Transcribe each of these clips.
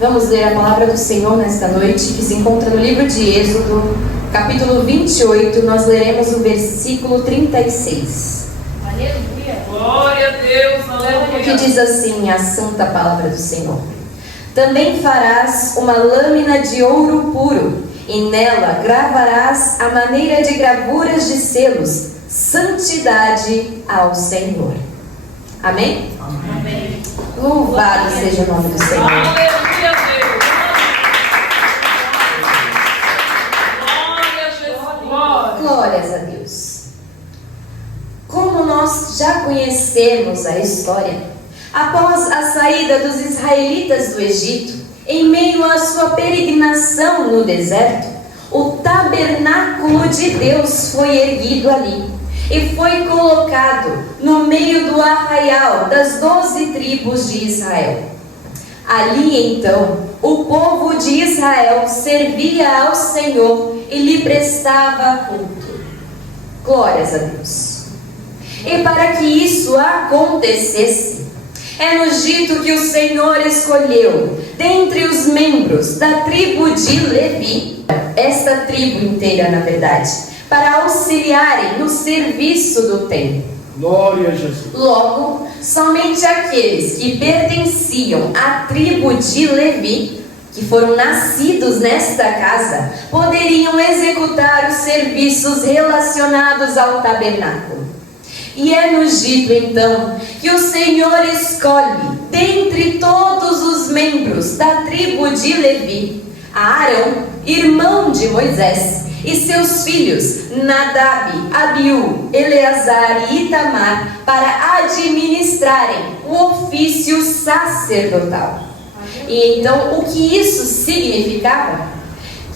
Vamos ler a palavra do Senhor nesta noite, que se encontra no livro de Êxodo, capítulo 28. Nós leremos o versículo 36. Aleluia! Glória a Deus! Aleluia! Que diz assim a santa palavra do Senhor: Também farás uma lâmina de ouro puro, e nela gravarás a maneira de gravuras de selos, santidade ao Senhor. Amém? Amém. Louvado seja o nome do Senhor. Aleluia, Deus! Glória a Jesus! Glória! Glórias a Deus. Como nós já conhecemos a história, após a saída dos israelitas do Egito, em meio à sua peregrinação no deserto, o tabernáculo de Deus foi erguido ali e foi colocado no meio do arraial das 12 tribos de Israel. Ali então, o povo de Israel servia ao Senhor e lhe prestava culto. Glórias a Deus. E para que isso acontecesse, é-nos dito que o Senhor escolheu, dentre os membros da tribo de Levi, esta tribo inteira na verdade, para auxiliarem no serviço do templo. Glória a Jesus. Logo, somente aqueles que pertenciam à tribo de Levi, que foram nascidos nesta casa, poderiam executar os serviços relacionados ao tabernáculo. E é-nos dito então que o Senhor escolhe, dentre todos os membros da tribo de Levi, a Arão, irmão de Moisés, e seus filhos Nadab, Abiú, Eleazar e Itamar, para administrarem o ofício sacerdotal. E então o que isso significava?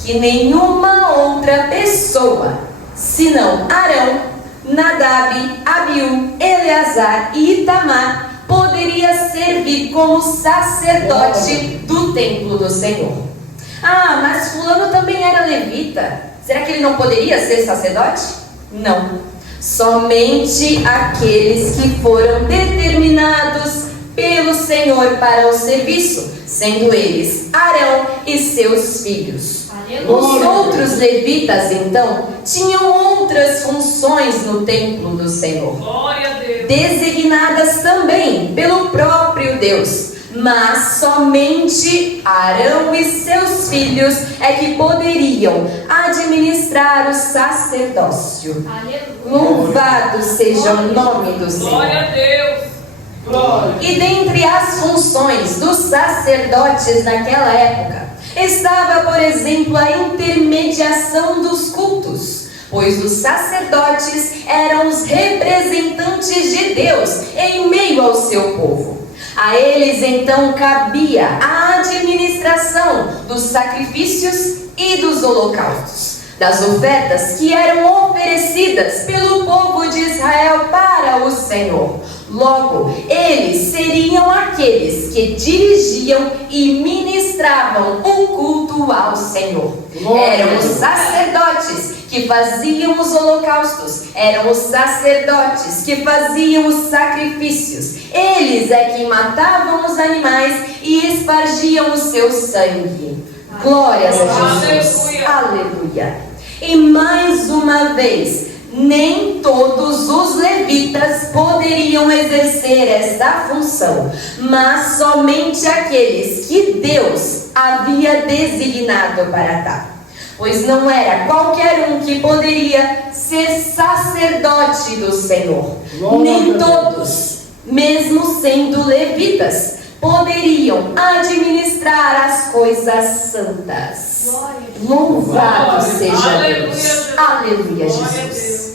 Que nenhuma outra pessoa, senão Arão, Nadab, Abiú, Eleazar e Itamar, poderia servir como sacerdote do templo do Senhor. Ah, mas fulano também era levita. Será que ele não poderia ser sacerdote? Não. Somente aqueles que foram determinados pelo Senhor para o serviço, sendo eles Arão e seus filhos. Os outros levitas, então, tinham outras funções no templo do Senhor, designadas também pelo próprio Deus. Mas somente Arão e seus filhos é que poderiam administrar o sacerdócio. Louvado seja o nome do Senhor. Glória a Deus! Glória. E dentre as funções dos sacerdotes naquela época, estava, por exemplo, a intermediação dos cultos, pois os sacerdotes eram os representantes de Deus em meio ao seu povo. A eles então cabia a administração dos sacrifícios e dos holocaustos, das ofertas que eram oferecidas pelo povo de Israel para o Senhor. Logo, eles seriam aqueles que dirigiam e ministravam o culto ao Senhor. Eram os sacerdotes que faziam os holocaustos, eram os sacerdotes que faziam os sacrifícios. Eles é que matavam os animais e espargiam o seu sangue. Glórias a Jesus. Aleluia. E mais uma vez, nem todos os levitas poderiam exercer esta função, mas somente aqueles que Deus havia designado para tal. Pois não era qualquer um que poderia ser sacerdote do Senhor. Nem todos, mesmo sendo levitas, poderiam administrar as coisas santas. Louvado seja Deus. Aleluia, Jesus.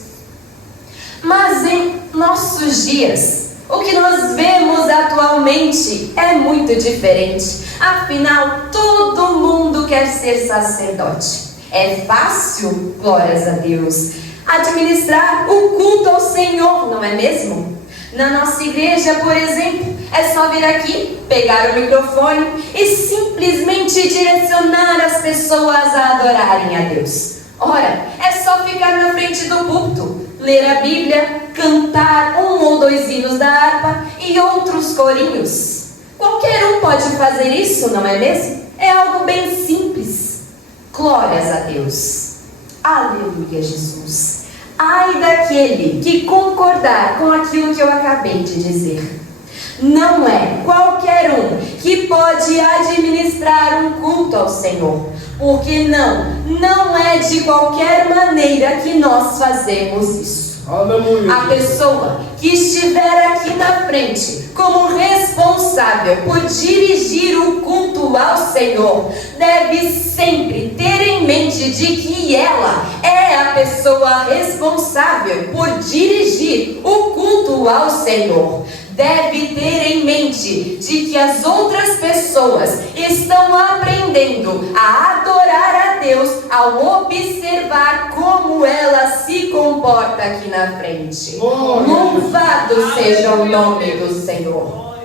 Mas em nossos dias, o que nós vemos atualmente é muito diferente. Afinal, todo mundo quer ser sacerdote. É fácil, glórias a Deus, administrar o culto ao Senhor, não é mesmo? Na nossa igreja, por exemplo, é só vir aqui, pegar o microfone e simplesmente direcionar as pessoas a adorarem a Deus. Ora, é só ficar na frente do púlpito, ler a Bíblia, cantar 1 ou 2 hinos da harpa e outros corinhos. Qualquer um pode fazer isso, não é mesmo? É algo bem simples. Glórias a Deus. Aleluia, Jesus. Ai daquele que concordar com aquilo que eu acabei de dizer. Não é qualquer um que pode administrar um culto ao Senhor, porque não é de qualquer maneira que nós fazemos isso. Aleluia. A pessoa que estiver aqui na frente como responsável por dirigir o culto ao Senhor deve sempre ter em mente de que ela é a pessoa responsável por dirigir o culto ao Senhor. Deve ter em mente de que as outras pessoas estão aprendendo a adorar a Deus ao observar como ela se comporta aqui na frente. Louvado seja o nome do Senhor.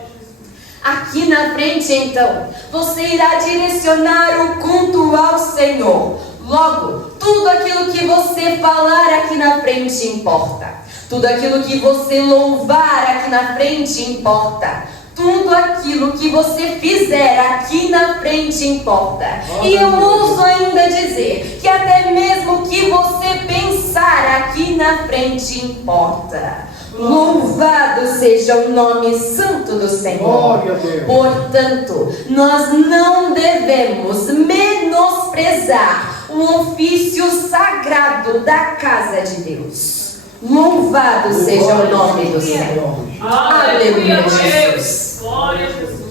Aqui na frente, então, você irá direcionar o culto ao Senhor. Logo, tudo aquilo que você falar aqui na frente importa. Tudo aquilo que você louvar aqui na frente importa. Tudo aquilo que você fizer aqui na frente importa. E eu ouso ainda dizer que até mesmo o que você pensar aqui na frente importa. Louvado seja o nome santo do Senhor. Portanto, nós não devemos menosprezar o ofício sagrado da casa de Deus. Louvado seja o nome do Senhor. Aleluia, Jesus. Glória a Jesus.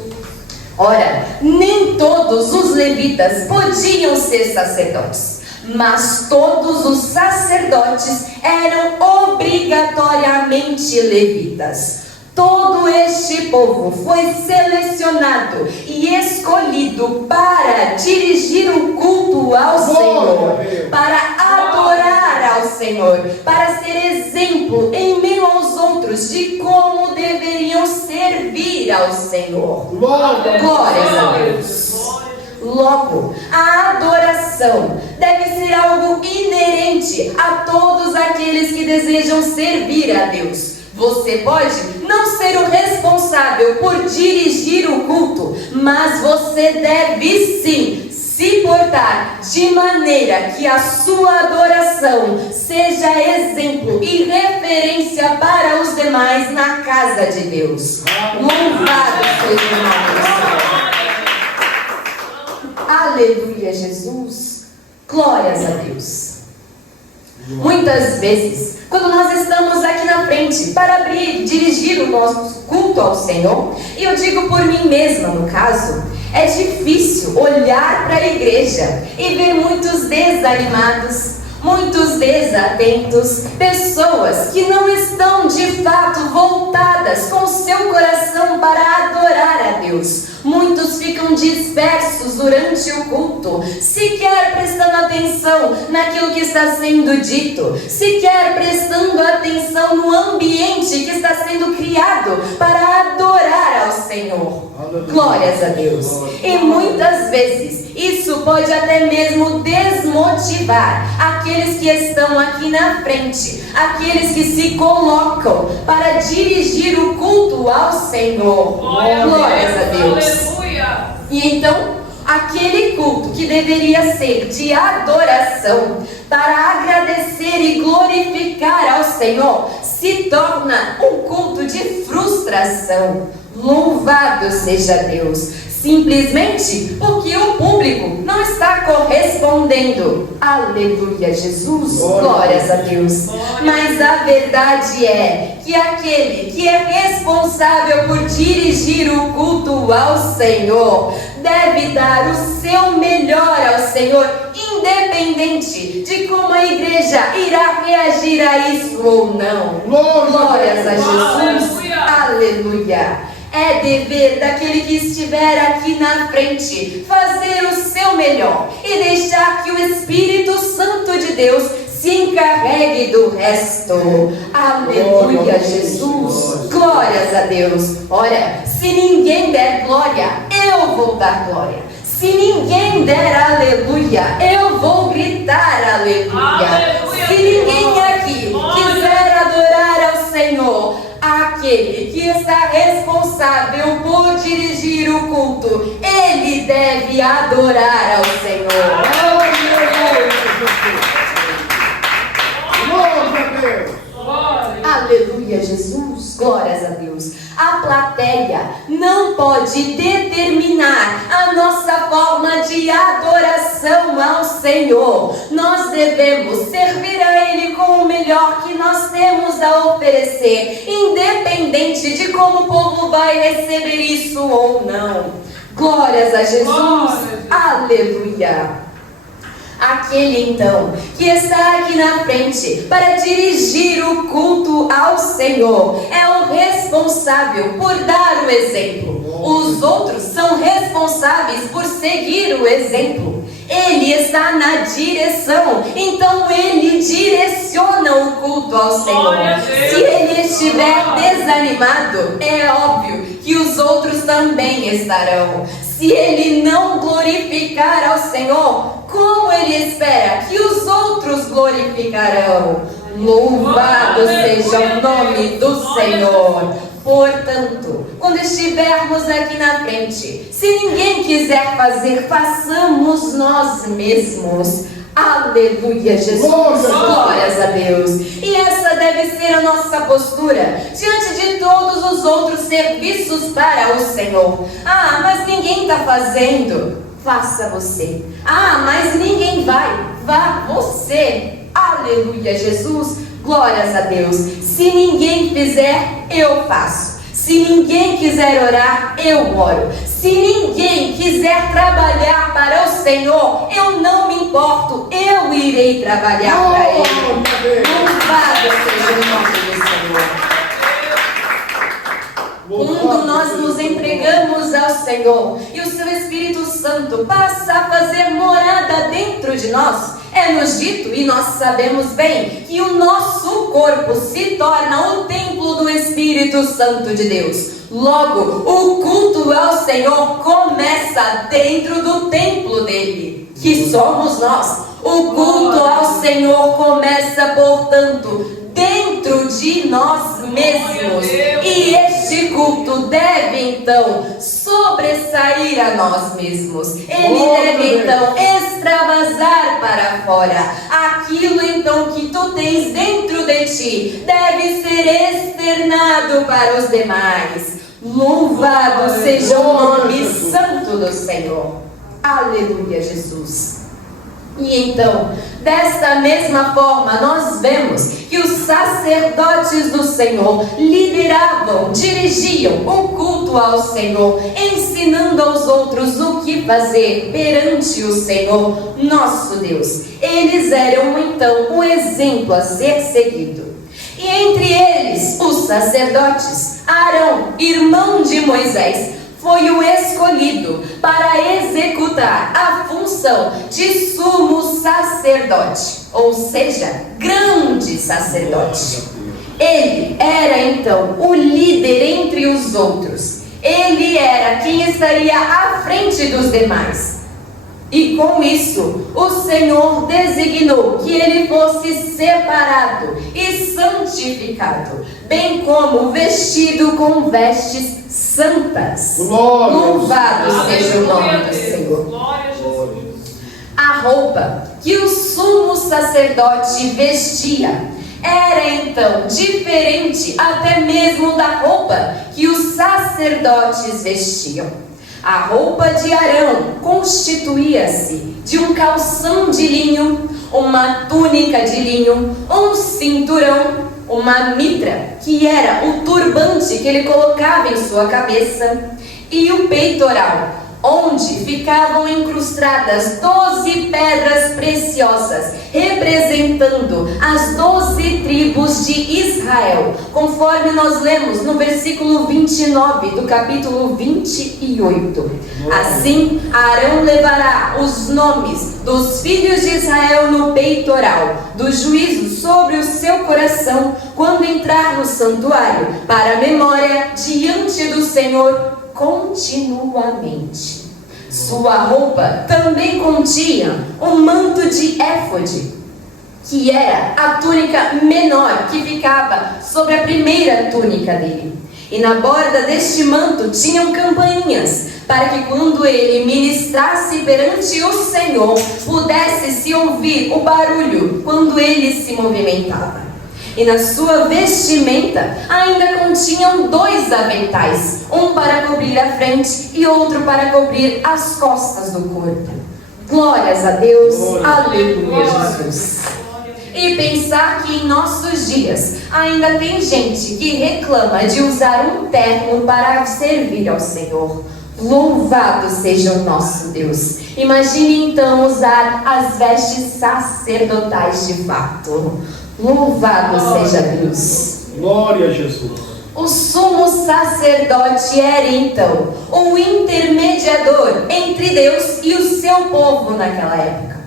Ora, nem todos os levitas podiam ser sacerdotes, mas todos os sacerdotes eram obrigatoriamente levitas. Todo este povo foi selecionado e escolhido para dirigir o culto ao Senhor, para adorar ao Senhor, para ser exemplo em meio aos outros de como deveriam servir ao Senhor. Glórias a Deus. Logo, a adoração deve ser algo inerente a todos aqueles que desejam servir a Deus. Você pode não ser o responsável por dirigir o culto, mas você deve sim se portar de maneira que a sua adoração seja exemplo e referência para os demais na casa de Deus. Louvado seja o nome do Senhor. Aleluia, Jesus. Glórias a Deus. Muitas vezes, quando nós estamos aqui na frente para dirigir o nosso culto ao Senhor, e eu digo por mim mesma no caso, é difícil olhar para a igreja e ver muitos desanimados, muitos desatentos, pessoas que não estão de fato voltadas com seu coração para adorar a Deus. Muitos ficam dispersos durante o culto, sequer prestando atenção naquilo que está sendo dito, sequer prestando atenção no ambiente que está sendo criado para adorar ao Senhor. Glórias a Deus. E muitas vezes isso pode até mesmo desmotivar aqueles que estão aqui na frente, aqueles que se colocam para dirigir o culto ao Senhor. Glórias a Deus. Aleluia. E então, aquele culto que deveria ser de adoração, para agradecer e glorificar ao Senhor, se torna um culto de frustração. Louvado seja Deus, simplesmente porque o público não está correspondendo. Aleluia, Jesus, glórias a Deus. Mas a verdade é que aquele que é responsável por dirigir o culto ao Senhor deve dar o seu melhor ao Senhor, independente de como a igreja irá reagir a isso ou não. Glórias a Jesus. Aleluia. É dever daquele que estiver aqui na frente fazer o seu melhor e deixar que o Espírito Santo de Deus se encarregue do resto. Aleluia, Jesus. Glórias a Deus. Olha, se ninguém der glória, eu vou dar glória. Se ninguém der aleluia, eu vou gritar aleluia. Se ninguém aqui quiser adorar ao Senhor, aquele aquele que está responsável por dirigir o culto, ele deve adorar ao Senhor. Aleluia, Jesus, glórias a Deus. A plateia não pode determinar a nossa forma de adoração ao Senhor. Nós devemos servir a Ele com o melhor que nós temos a oferecer, independente de como o povo vai receber isso ou não. Glórias a Jesus, aleluia. Aquele então que está aqui na frente para dirigir o culto ao Senhor é o responsável por dar o exemplo. Os outros são responsáveis por seguir o exemplo. Ele está na direção, então ele direciona o culto ao Senhor. Se ele estiver desanimado, é óbvio que os outros também estarão. Se ele não glorificar ao Senhor, como ele espera que os outros glorificarão? Louvado seja o nome do Senhor. Portanto, quando estivermos aqui na frente, se ninguém quiser fazer, façamos nós mesmos. Aleluia, Jesus, glórias a Deus. E essa deve ser a nossa postura diante de todos os outros serviços para o Senhor. Ah, mas ninguém está fazendo. Faça você. Ah, mas ninguém vai. Vá você. Aleluia, Jesus, glórias a Deus. Se ninguém fizer, eu faço. Se ninguém quiser orar, eu oro. Se ninguém quiser trabalhar para o Senhor, eu não me importo, eu irei trabalhar para Ele. Louvado seja o nome do Senhor. Quando nós nos entregamos ao Senhor e o seu Espírito Santo passa a fazer morada dentro de nós, é-nos dito, e nós sabemos bem, que o nosso corpo se torna o templo do Espírito Santo de Deus. Logo, o culto ao Senhor começa dentro do templo dele, que somos nós. O culto ao Senhor começa, portanto, dentro de nós mesmos. E este culto deve então sobressair a nós mesmos. Ele deve então extravasar para fora. Aquilo então que tu tens dentro de ti deve ser externado para os demais. Louvado seja o nome santo do Senhor. Aleluia, Jesus. E então, desta mesma forma, nós vemos que os sacerdotes do Senhor lideravam, dirigiam o culto ao Senhor, ensinando aos outros o que fazer perante o Senhor, nosso Deus. Eles eram então o exemplo a ser seguido. E entre eles, os sacerdotes, Arão, irmão de Moisés, foi o escolhido para executar a função de sumo sacerdote, ou seja, grande sacerdote. Ele era então o líder entre os outros. Ele era quem estaria à frente dos demais. E com isso, o Senhor designou que ele fosse separado e santificado, bem como vestido com vestes santas. Louvado seja o nome do Senhor. A roupa que o sumo sacerdote vestia era então diferente até mesmo da roupa que os sacerdotes vestiam. A roupa de Arão constituía-se de um calção de linho, uma túnica de linho, um cinturão, uma mitra, que era o turbante que ele colocava em sua cabeça, e o peitoral, onde ficavam incrustadas 12 pedras preciosas, representando as 12 tribos de Israel, conforme nós lemos no versículo 29 do capítulo 28. Assim, Arão levará os nomes dos filhos de Israel no peitoral do juízo sobre o seu coração, quando entrar no santuário, para a memória diante do Senhor continuamente. Sua roupa também continha um manto de éfode, que era a túnica menor que ficava sobre a primeira túnica dele. E na borda deste manto tinham campainhas, para que quando ele ministrasse perante o Senhor, pudesse se ouvir o barulho quando ele se movimentava. E na sua vestimenta ainda continham 2 aventais, um para cobrir a frente e outro para cobrir as costas do corpo. Glórias a Deus, aleluia, Jesus. E pensar que em nossos dias ainda tem gente que reclama de usar um terno para servir ao Senhor. Louvado seja o nosso Deus. Imagine então usar as vestes sacerdotais de fato. Louvado seja Deus. Glória a Jesus. O sumo sacerdote era então o intermediador entre Deus e o seu povo naquela época.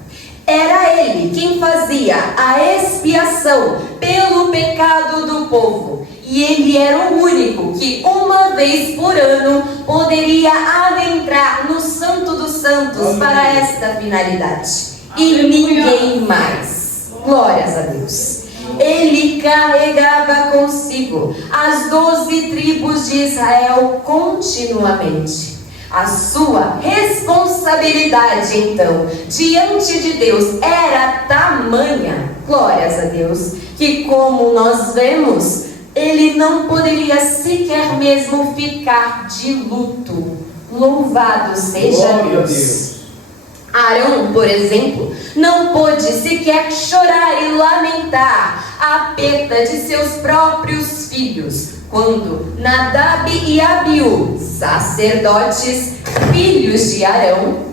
Era ele quem fazia a expiação pelo pecado do povo. E ele era o único que uma vez por ano poderia adentrar no Santo dos Santos para esta finalidade. E ninguém mais. Glórias a Deus. Ele carregava consigo as 12 tribos de Israel continuamente. A sua responsabilidade, então, diante de Deus era tamanha, glórias a Deus, que como nós vemos, ele não poderia sequer mesmo ficar de luto. Louvado seja Deus. Arão, por exemplo, não pôde sequer chorar e lamentar a perda de seus próprios filhos, quando Nadab e Abiú, sacerdotes, filhos de Arão,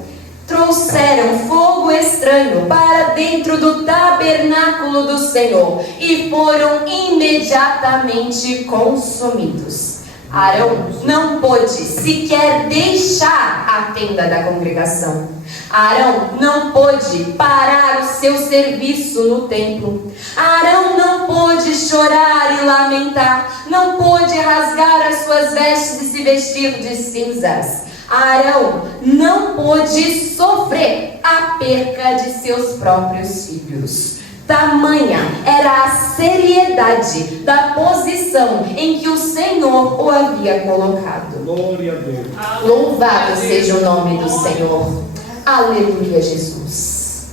trouxeram fogo estranho para dentro do tabernáculo do Senhor e foram imediatamente consumidos. Arão não pôde sequer deixar a tenda da congregação. Arão não pôde parar o seu serviço no templo. Arão não pôde chorar e lamentar. Não pôde rasgar as suas vestes e se vestir de cinzas. Arão não pôde sofrer a perca de seus próprios filhos. Tamanha era a seriedade da posição em que o Senhor o havia colocado. Glória a Deus. Louvado seja o nome do Senhor. Aleluia, Jesus.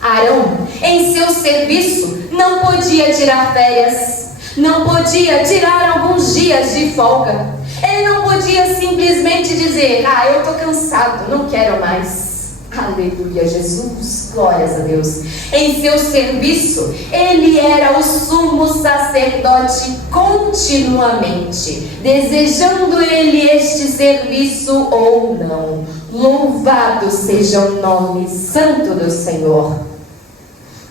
Arão, em seu serviço, não podia tirar férias, não podia tirar alguns dias de folga. Ele não podia simplesmente dizer: eu estou cansado, não quero mais. Aleluia, Jesus, glórias a Deus. Em seu serviço, ele era o sumo sacerdote continuamente, desejando ele este serviço ou não. Louvado seja o nome santo do Senhor.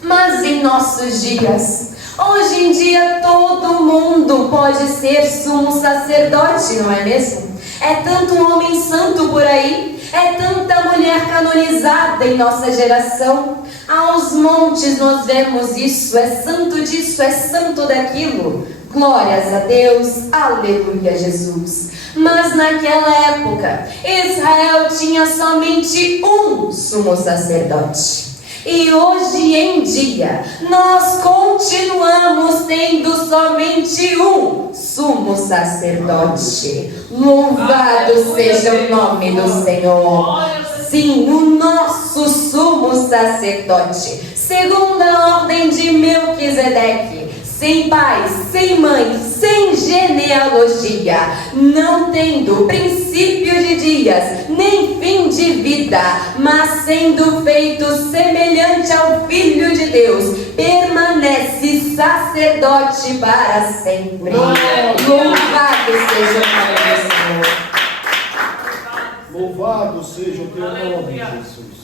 Mas em nossos dias, hoje em dia todo mundo pode ser sumo sacerdote, não é mesmo? É tanto homem santo por aí, é tanta mulher canonizada em nossa geração. Aos montes nós vemos isso, é santo disso, é santo daquilo. Glórias a Deus, aleluia, Jesus. Mas naquela época, Israel tinha somente um sumo sacerdote. E hoje em dia, nós continuamos tendo somente um sumo sacerdote. Louvado seja o nome do Senhor. Sim, o nosso sumo sacerdote, segundo a ordem de Melquisedeque, sem pai, sem mãe, sem genealogia, não tendo princípio de dias, nem fim de vida, mas sendo feito semelhante ao Filho de Deus, permanece sacerdote para sempre. Louvado seja o nome do Senhor. Louvado seja o teu nome, Jesus.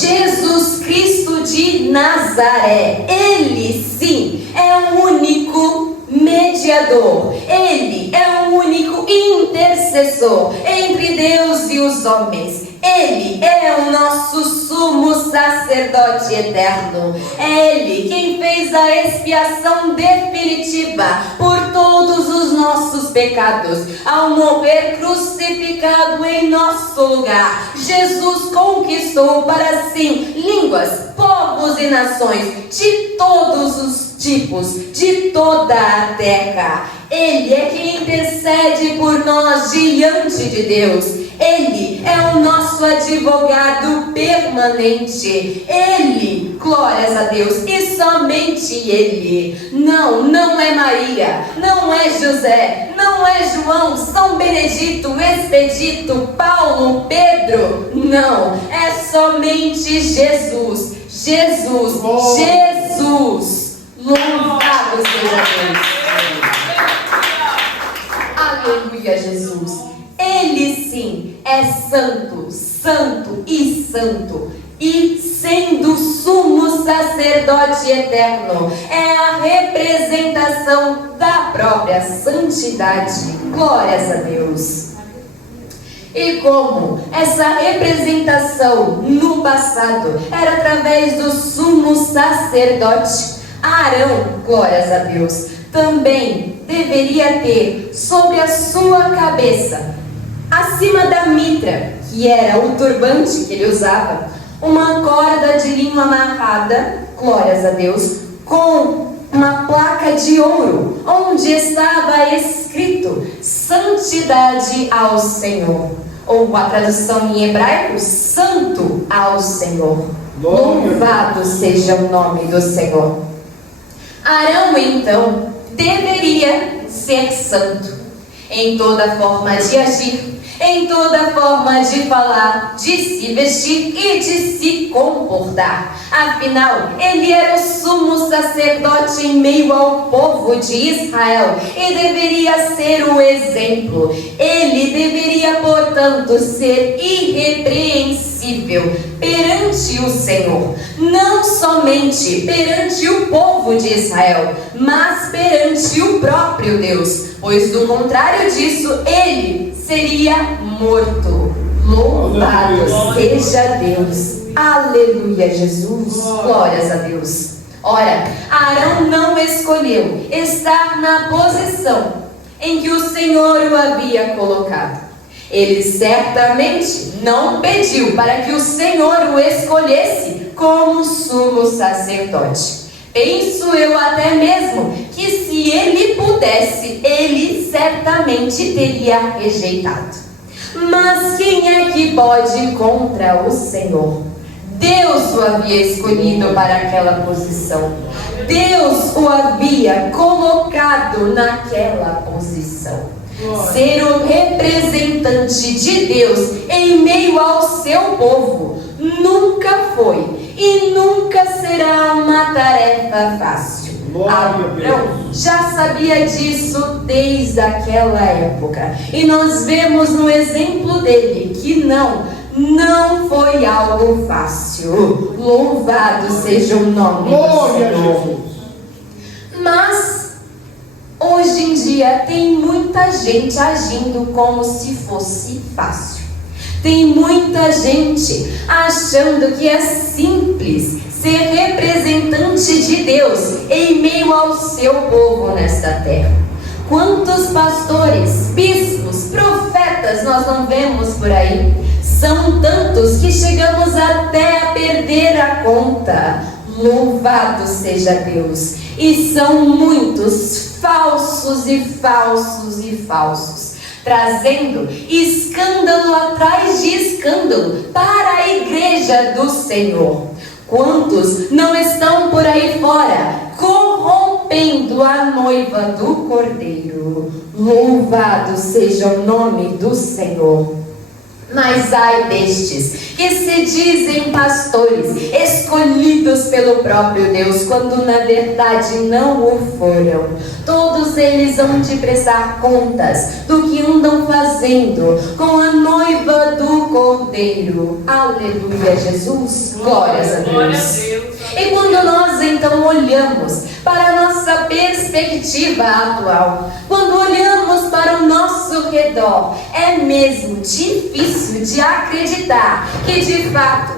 Jesus Cristo de Nazaré, ele sim é o único mediador, ele é o único intercessor entre Deus e os homens. Ele é o nosso sumo sacerdote eterno. É Ele quem fez a expiação definitiva por todos os nossos pecados. Ao morrer crucificado em nosso lugar, Jesus conquistou para si línguas, povos povos e nações, de todos os tipos, de toda a terra. Ele é quem intercede por nós diante de Deus. Ele é o nosso advogado permanente. Ele, glórias a Deus, e somente Ele. Não é Maria, não é José, não é João, São Benedito, Expedito, Paulo, Pedro. Não, é somente Jesus. Jesus. Louvado seja Deus. Aleluia, Jesus. Ele sim é santo, santo e santo. E sendo sumo sacerdote eterno, é a representação da própria santidade. Glórias a Deus. E como essa representação no passado era através do sumo sacerdote Arão, glórias a Deus, também deveria ter sobre a sua cabeça, acima da mitra, que era o turbante que ele usava, uma corda de linho amarrada, glórias a Deus, com uma placa de ouro, onde estava escrito santidade ao Senhor, ou a tradução em hebraico, santo ao Senhor. Louvado seja o nome do Senhor. Arão então deveria ser santo em toda forma de agir, em toda forma de falar, de se vestir e de se comportar. Afinal, ele era o sumo sacerdote em meio ao povo de Israel e deveria ser o exemplo. Ele deveria, portanto, ser irrepreensível perante o Senhor, não somente perante o povo de Israel, mas perante o próprio Deus, pois do contrário disso, ele seria morto. Louvado seja Deus. Aleluia, Jesus. Glórias a Deus. Ora, Arão não escolheu estar na posição em que o Senhor o havia colocado. Ele certamente não pediu para que o Senhor o escolhesse como sumo sacerdote. Penso eu até mesmo que se ele pudesse, ele certamente teria rejeitado. Mas quem é que pode ir contra o Senhor? Deus o havia escolhido para aquela posição. Deus o havia colocado naquela posição. Ser o representante de Deus em meio ao seu povo nunca foi e nunca será uma tarefa fácil. Arão já sabia disso desde aquela época. E nós vemos no exemplo dele que não foi algo fácil. Louvado seja o nome do Senhor. Mas hoje em dia tem muita gente agindo como se fosse fácil. Tem muita gente achando que é simples ser representante de Deus em meio ao seu povo nesta terra. Quantos pastores, bispos, profetas nós não vemos por aí? São tantos que chegamos até a perder a conta. Louvado seja Deus. E são muitos falsos e falsos e falsos, trazendo escândalo atrás de escândalo para a igreja do Senhor. Quantos não estão por aí fora corrompendo a noiva do Cordeiro? Louvado seja o nome do Senhor. Mas ai destes que se dizem pastores, escolhidos pelo próprio Deus, quando na verdade não o foram. Todos eles hão de prestar contas do que andam fazendo com a noiva do Cordeiro. Aleluia, Jesus. Glórias a Deus. E quando nós então olhamos para a nossa perspectiva atual, quando olhamos para o nosso redor, é mesmo difícil de acreditar que de fato,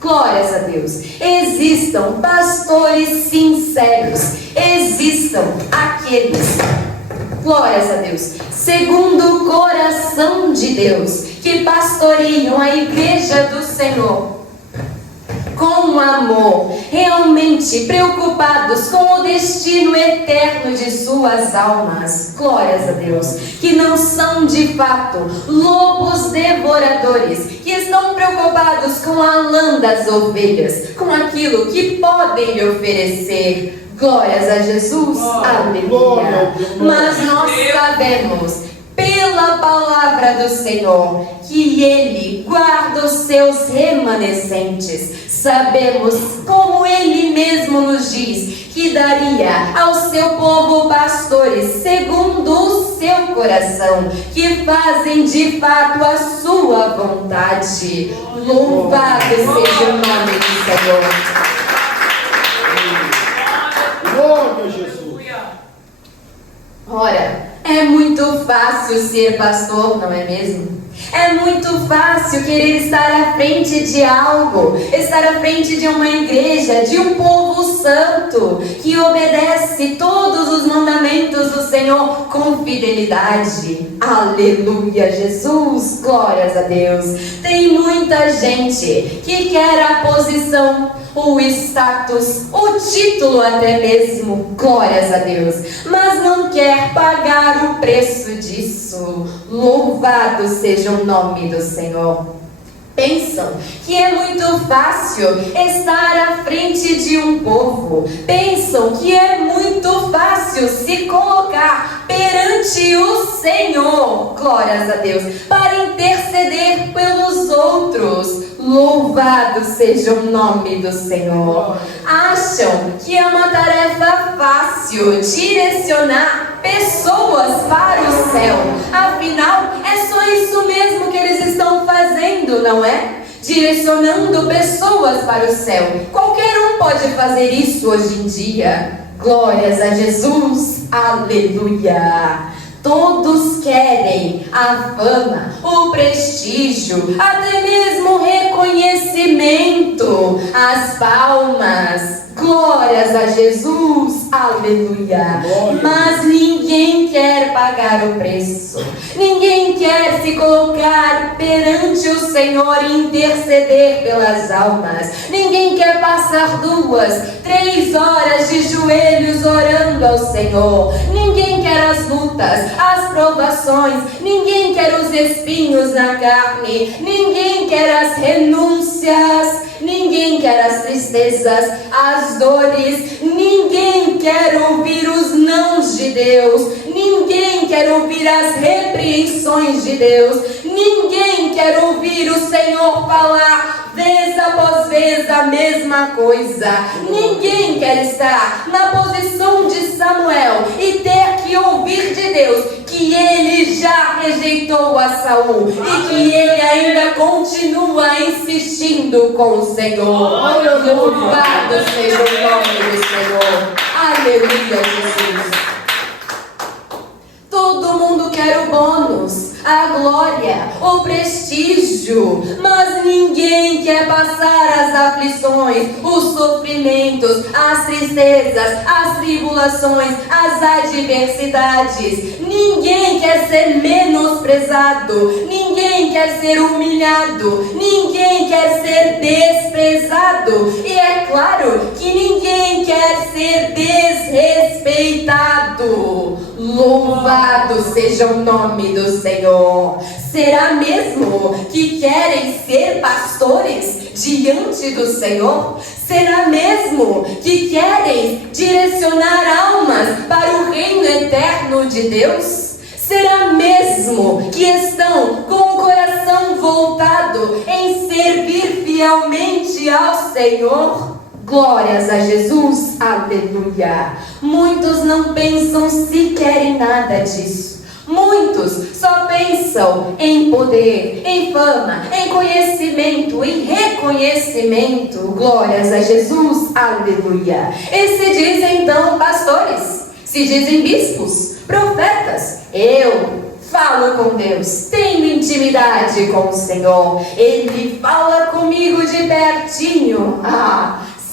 glórias a Deus, existam pastores sinceros, existam aqueles, glórias a Deus, segundo o coração de Deus, que pastoreiam a igreja do Senhor. com amor, realmente preocupados com o destino eterno de suas almas. Glórias a Deus. Que não são de fato lobos devoradores, que estão preocupados com a lã das ovelhas, com aquilo que podem lhe oferecer. Glórias a Jesus, aleluia. Mas nós sabemos, pela palavra do Senhor, que Ele guarda os seus remanescentes. Sabemos, como Ele mesmo nos diz, que daria ao seu povo pastores segundo o seu coração, que fazem de fato a sua vontade. Louvado seja o nome do Senhor. Glória a Jesus. Ora, é muito fácil ser pastor, não é mesmo? É muito fácil querer estar à frente de algo, estar à frente de uma igreja, de um povo santo, que obedece todos os mandamentos do Senhor com fidelidade. Aleluia, Jesus, glórias a Deus. Tem muita gente que quer a posição, o status, o título até mesmo, glórias a Deus, mas não quer pagar o preço disso. Louvado seja o nome do Senhor. Pensam que é muito fácil estar à frente de um povo. Pensam que é muito fácil se colocar perante o Senhor, glórias a Deus, para interceder pelos outros. Louvado seja o nome do Senhor. Acham que é uma tarefa fácil direcionar pessoas para o céu. Afinal, é só isso mesmo que eles estão fazendo, não é? Direcionando pessoas para o céu. Qualquer um pode fazer isso hoje em dia. Glórias a Jesus, aleluia. Todos querem a fama, o prestígio, até mesmo o reconhecimento, as palmas. Glórias a Jesus, aleluia. Mas ninguém quer pagar o preço. Ninguém quer se colocar perante o Senhor e interceder pelas almas. Ninguém quer passar 2, 3 horas de joelhos orando ao Senhor. Ninguém quer as lutas, as provações. Ninguém quer os espinhos na carne. Ninguém quer as renúncias. Ninguém quer as tristezas, as dores. Ninguém quer ouvir os nãos de Deus. Ninguém quer ouvir as repreensões de Deus. Ninguém quer ouvir o Senhor falar vez após vez a mesma coisa. Ninguém quer estar na posição de Samuel e ter que ouvir de Deus que ele já rejeitou a Saul e que ele ainda continua insistindo com o Senhor. Louvado seja o nome do Senhor. Aleluia, Jesus. Todo mundo quer o bônus, a glória, o prestígio, mas ninguém quer passar as aflições, os sofrimentos, as tristezas, as tribulações, as adversidades. Ninguém quer ser menosprezado, ninguém quer ser humilhado, ninguém quer ser desprezado. E é claro que ninguém quer ser desrespeitado. Louvado seja o nome do Senhor. Será mesmo que querem ser pastores diante do Senhor? Será mesmo que querem direcionar almas para o reino eterno de Deus? Será mesmo que estão com o coração voltado em servir fielmente ao Senhor? Glórias a Jesus, aleluia. Muitos não pensam sequer em nada disso. Muitos só pensam em poder, em fama, em conhecimento, em reconhecimento. Glórias a Jesus, aleluia. E se dizem então pastores, se dizem bispos, profetas. Eu falo com Deus, tenho intimidade com o Senhor. Ele fala comigo de pertinho.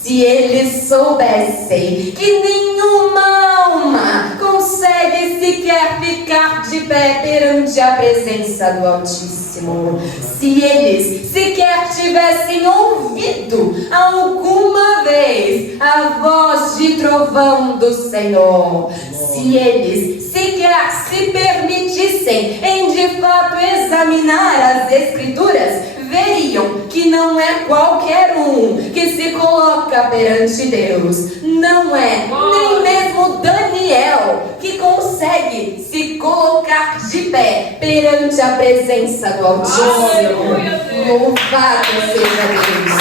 Se eles soubessem que nenhuma alma com consegue sequer ficar de pé perante a presença do Altíssimo. Se eles sequer tivessem ouvido alguma vez a voz de trovão do Senhor, se eles sequer se permitissem em de fato examinar as Escrituras, veriam que não é qualquer um que se coloca perante Deus. Não é nem mesmo Daniel que consegue se colocar de pé perante a presença do Altíssimo. Aleluia, Deus. Louvado seja Deus.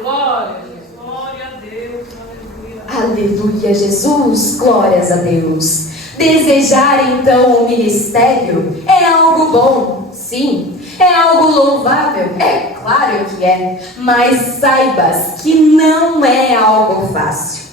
Glória a Deus, aleluia. Aleluia, Jesus, glórias a Deus. Desejar então o ministério é algo bom, sim, é algo louvável, é claro que é, mas saibas que não é algo fácil.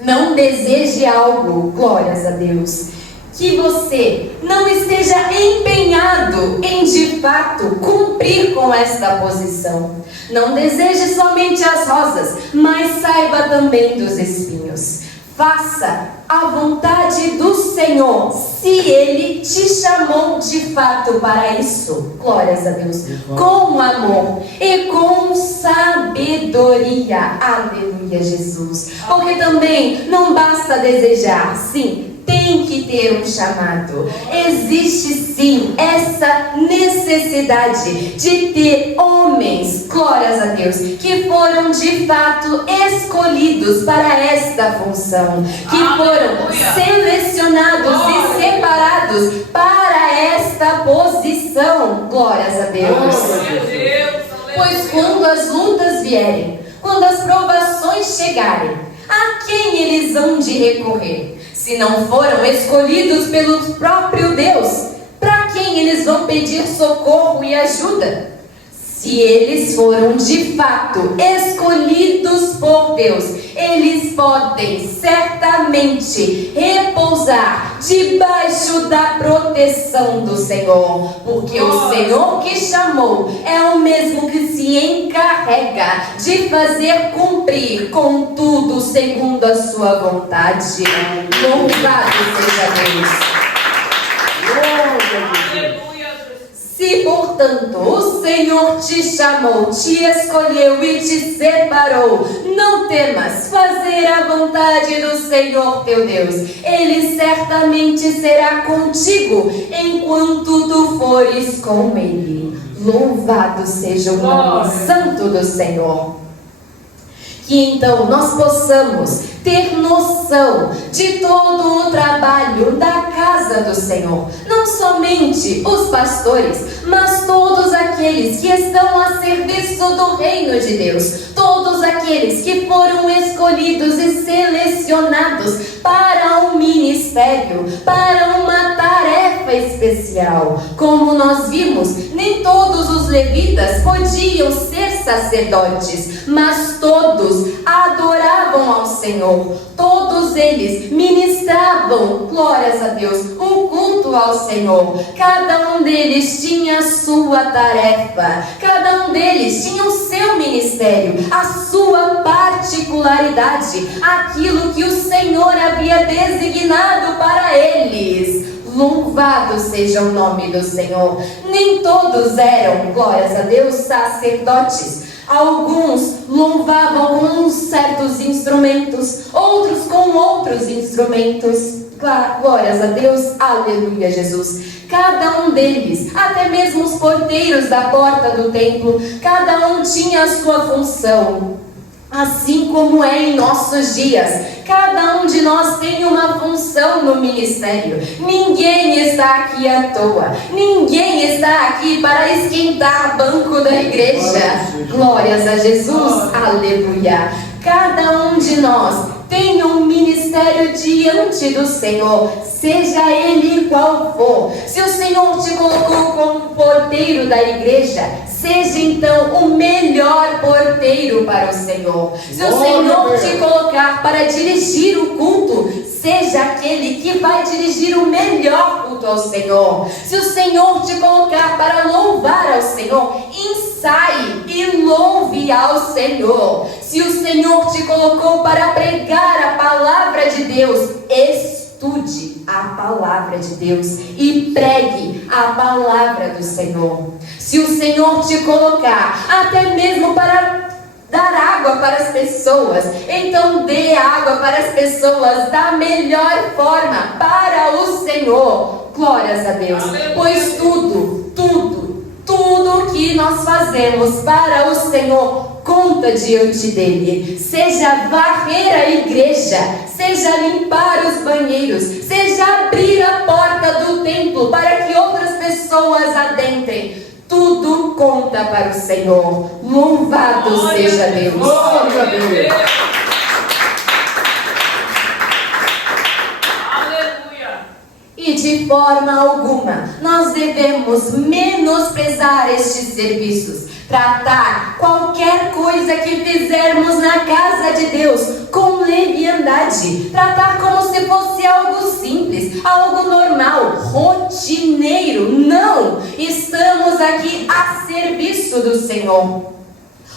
Não deseje algo, glórias a Deus, que você não esteja empenhado em de fato cumprir com esta posição. Não deseje somente as rosas, mas saiba também dos espinhos. Faça a vontade do Senhor, se Ele te chamou de fato para isso, glórias a Deus, com amor e com sabedoria, aleluia, Jesus. Porque também não basta desejar, sim, tem que ter um chamado. Existe sim essa necessidade de ter homens, glórias a Deus, que foram de fato escolhidos para esta função, que foram selecionados e separados para esta posição, glórias a Deus. Pois quando as lutas vierem, quando as provações chegarem, a quem eles hão de recorrer? Se não foram escolhidos pelo próprio Deus, para quem eles vão pedir socorro e ajuda? Se eles foram de fato escolhidos por Deus, eles podem certamente repousar debaixo da proteção do Senhor, porque o Senhor que chamou é o mesmo que se encarrega de fazer cumprir com tudo segundo a sua vontade. Louvado seja Deus. Se, portanto, o Senhor te chamou, te escolheu e te separou, não temas fazer a vontade do Senhor teu Deus. Ele certamente será contigo enquanto tu fores com Ele. Louvado seja o nome santo do Senhor. Que então nós possamos ter noção de todo o trabalho da casa do Senhor. Não somente os pastores, mas todos aqueles que estão a serviço do reino de Deus. Todos aqueles que foram escolhidos e selecionados para um ministério, para uma tarefa especial. Como nós vimos, nem todos os levitas podiam ser sacerdotes, mas todos adoravam ao Senhor. Todos eles ministravam, glórias a Deus, um culto ao Senhor. Cada um deles tinha a sua tarefa, cada um deles tinha o seu ministério, a sua particularidade, aquilo que o Senhor havia designado para eles. Louvado seja o nome do Senhor. Nem todos eram, glórias a Deus, sacerdotes. Alguns louvavam com certos instrumentos, outros com outros instrumentos. Glórias a Deus, aleluia, Jesus. Cada um deles, até mesmo os porteiros da porta do templo, cada um tinha a sua função. Assim como é em nossos dias, cada um de nós tem uma função no ministério. Ninguém está aqui à toa. Ninguém está aqui para esquentar banco da igreja. Glórias a Jesus, aleluia. Cada um de nós tem um ministério diante do Senhor, seja ele qual for. Se o Senhor te colocou como porteiro da igreja, seja então o melhor porteiro para o Senhor. Se o Senhor te colocar para dirigir o culto, seja aquele que vai dirigir o melhor culto ao Senhor. Se o Senhor te colocar para louvar ao Senhor, ensaie e louve ao Senhor. Se o Senhor te colocou para pregar a palavra de Deus, estude a palavra de Deus e pregue a palavra do Senhor. Se o Senhor te colocar até mesmo para dar água para as pessoas, então dê água para as pessoas da melhor forma para o Senhor. Glórias a Deus. Pois tudo que nós fazemos para o Senhor conta diante dele. Seja varrer a igreja, seja limpar os banheiros, seja abrir a porta do templo para que outras pessoas adentrem. Tudo conta para o Senhor. Louvado seja Deus. Glória a Deus. Aleluia. E de forma alguma nós devemos menosprezar estes serviços. Tratar qualquer coisa que fizermos na casa de Deus com leviandade. Tratar como se fosse algo simples, algo normal, rotineiro. Não! Estamos aqui a serviço do Senhor.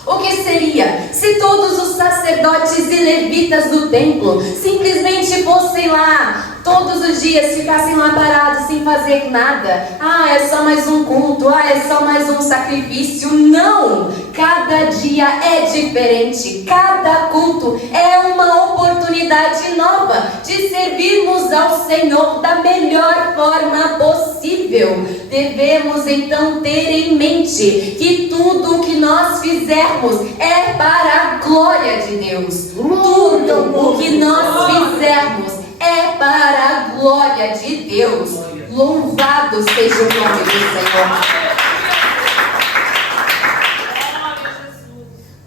O que seria se todos os sacerdotes e levitas do templo simplesmente fossem lá todos os dias, ficassem lá parados sem fazer nada? Ah, é só mais um culto, é só mais um sacrifício. Não! Cada dia é diferente, cada culto é uma oportunidade nova de servirmos ao Senhor da melhor forma possível. Devemos então ter em mente que tudo o que nós fizermos é para a glória de Deus. Tudo o que nós fizermos é para a glória de Deus. Louvado seja o nome do Senhor.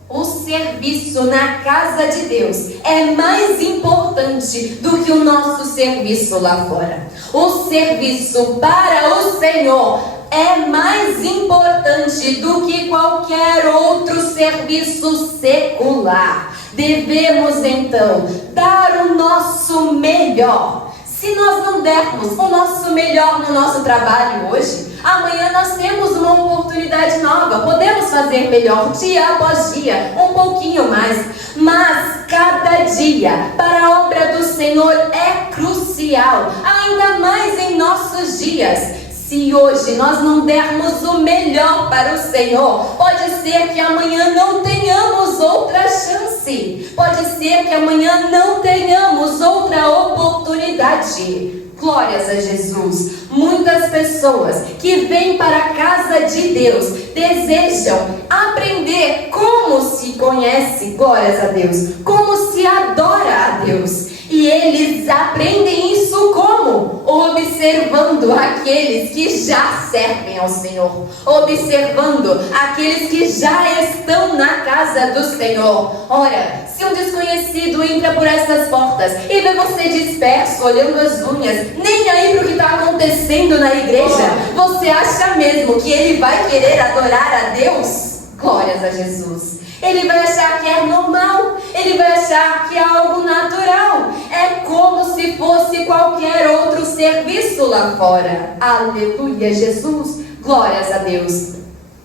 O serviço na casa de Deus é mais importante do que o nosso serviço lá fora. O serviço para o Senhor é mais importante do que qualquer outro serviço secular. Devemos então dar o nosso melhor. Se nós não dermos o nosso melhor no nosso trabalho hoje, amanhã nós temos uma oportunidade nova. Podemos fazer melhor dia após dia, um pouquinho mais. Mas cada dia para a obra do Senhor é crucial, ainda mais em nossos dias. Se hoje nós não dermos o melhor para o Senhor, pode ser que amanhã não tenhamos outra chance. Pode ser que amanhã não tenhamos outra oportunidade. Glórias a Jesus. Muitas pessoas que vêm para a casa de Deus desejam aprender como se conhece, glórias a Deus, como se adora a Deus. E eles aprendem isso como? Observando aqueles que já servem ao Senhor. Observando aqueles que já estão na casa do Senhor. Ora, se um desconhecido entra por essas portas e vê você disperso, olhando as unhas, nem aí para o que está acontecendo na igreja, você acha mesmo que ele vai querer adorar a Deus? Glórias a Jesus. Ele vai achar que é normal, ele vai achar que é algo natural. É como se fosse qualquer outro serviço lá fora. Aleluia, Jesus, glórias a Deus.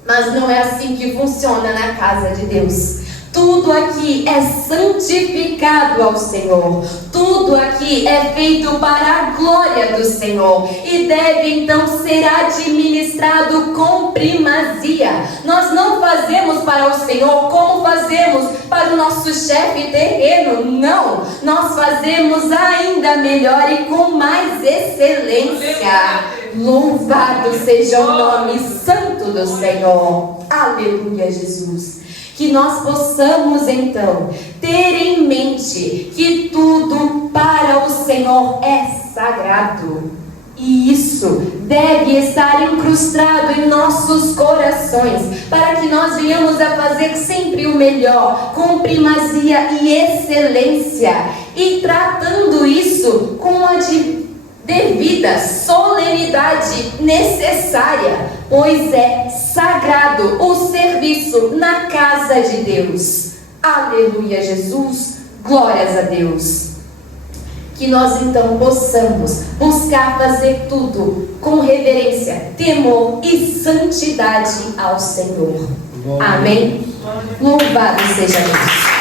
Mas não é assim que funciona na casa de Deus. Tudo aqui é santificado ao Senhor. Tudo aqui é feito para a glória do Senhor. E deve então ser administrado com primazia. Nós não fazemos para o Senhor como fazemos para o nosso chefe terreno. Não. Nós fazemos ainda melhor e com mais excelência. Louvado seja o nome santo do Senhor. Aleluia, Jesus. Que nós possamos então ter em mente que tudo para o Senhor é sagrado. E isso deve estar incrustado em nossos corações, para que nós venhamos a fazer sempre o melhor, com primazia e excelência, e tratando isso com a devida solenidade necessária, pois é sagrado o serviço na casa de Deus. Aleluia, Jesus, glórias a Deus. Que nós então possamos buscar fazer tudo com reverência, temor e santidade ao Senhor. Amém? Louvado seja Deus.